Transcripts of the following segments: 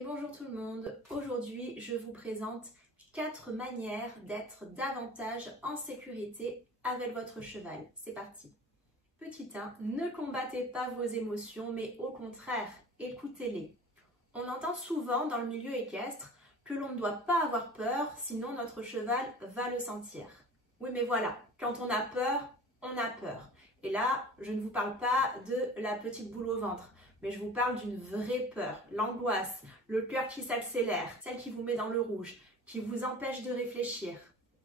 Bonjour tout le monde, aujourd'hui je vous présente 4 manières d'être davantage en sécurité avec votre cheval. C'est parti. Petit 1, ne combattez pas vos émotions mais au contraire, écoutez-les. On entend souvent dans le milieu équestre que l'on ne doit pas avoir peur sinon notre cheval va le sentir. Oui mais voilà, quand on a peur, on a peur. Et là, je ne vous parle pas de la petite boule au ventre, mais je vous parle d'une vraie peur, l'angoisse, le cœur qui s'accélère, celle qui vous met dans le rouge, qui vous empêche de réfléchir.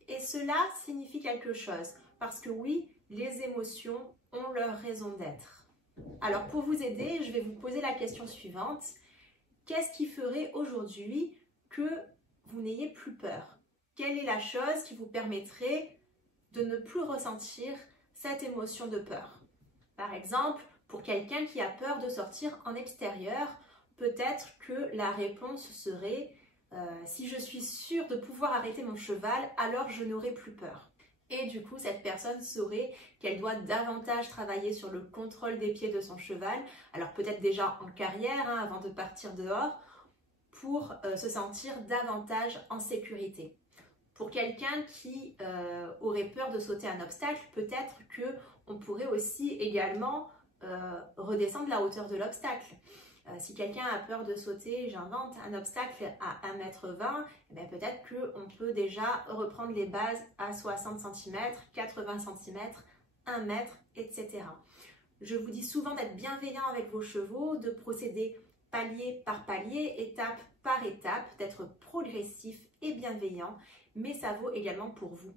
Et cela signifie quelque chose, parce que oui, les émotions ont leur raison d'être. Alors pour vous aider, je vais vous poser la question suivante. Qu'est-ce qui ferait aujourd'hui que vous n'ayez plus peur? Quelle est la chose qui vous permettrait de ne plus ressentir cette émotion de peur? Par exemple, pour quelqu'un qui a peur de sortir en extérieur, peut-être que la réponse serait si je suis sûre de pouvoir arrêter mon cheval, alors je n'aurai plus peur. Et du coup, cette personne saurait qu'elle doit davantage travailler sur le contrôle des pieds de son cheval, alors peut-être déjà en carrière, avant de partir dehors, pour se sentir davantage en sécurité. Pour quelqu'un qui aurait peur de sauter un obstacle, peut-être qu'on pourrait aussi également redescendre la hauteur de l'obstacle. Si quelqu'un a peur de sauter, j'invente, un obstacle à 1,20 m, peut-être qu'on peut déjà reprendre les bases à 60 cm, 80 cm, 1 mètre, etc. Je vous dis souvent d'être bienveillant avec vos chevaux, de procéder palier par palier, étape par étape, d'être progressif et bienveillant, mais ça vaut également pour vous.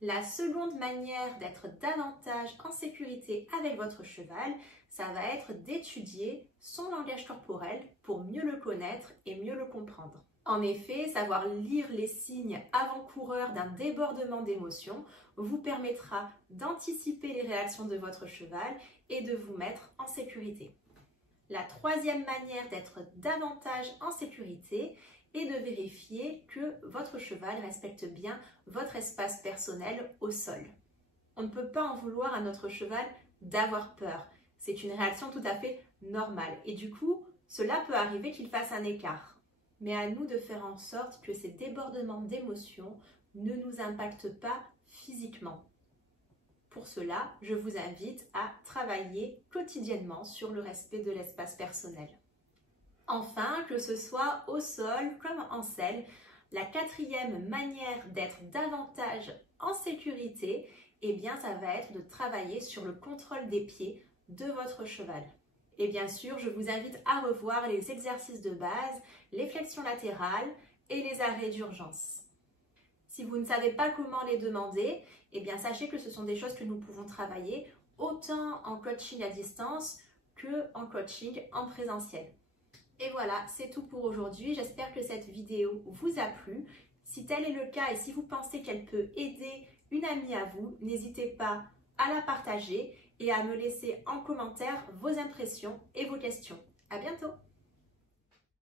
La seconde manière d'être davantage en sécurité avec votre cheval, ça va être d'étudier son langage corporel pour mieux le connaître et mieux le comprendre. En effet, savoir lire les signes avant-coureurs d'un débordement d'émotions vous permettra d'anticiper les réactions de votre cheval et de vous mettre en sécurité. La troisième manière d'être davantage en sécurité est de vérifier que votre cheval respecte bien votre espace personnel au sol. On ne peut pas en vouloir à notre cheval d'avoir peur. C'est une réaction tout à fait normale et du coup, cela peut arriver qu'il fasse un écart. Mais à nous de faire en sorte que ces débordements d'émotions ne nous impactent pas physiquement. Pour cela, je vous invite à travailler quotidiennement sur le respect de l'espace personnel. Enfin, que ce soit au sol comme en selle, la quatrième manière d'être davantage en sécurité, eh bien, ça va être de travailler sur le contrôle des pieds de votre cheval. Et bien sûr, je vous invite à revoir les exercices de base, les flexions latérales et les arrêts d'urgence. Si vous ne savez pas comment les demander, eh bien sachez que ce sont des choses que nous pouvons travailler autant en coaching à distance qu'en coaching en présentiel. Et voilà, c'est tout pour aujourd'hui. J'espère que cette vidéo vous a plu. Si tel est le cas et si vous pensez qu'elle peut aider une amie à vous, n'hésitez pas à la partager et à me laisser en commentaire vos impressions et vos questions. À bientôt!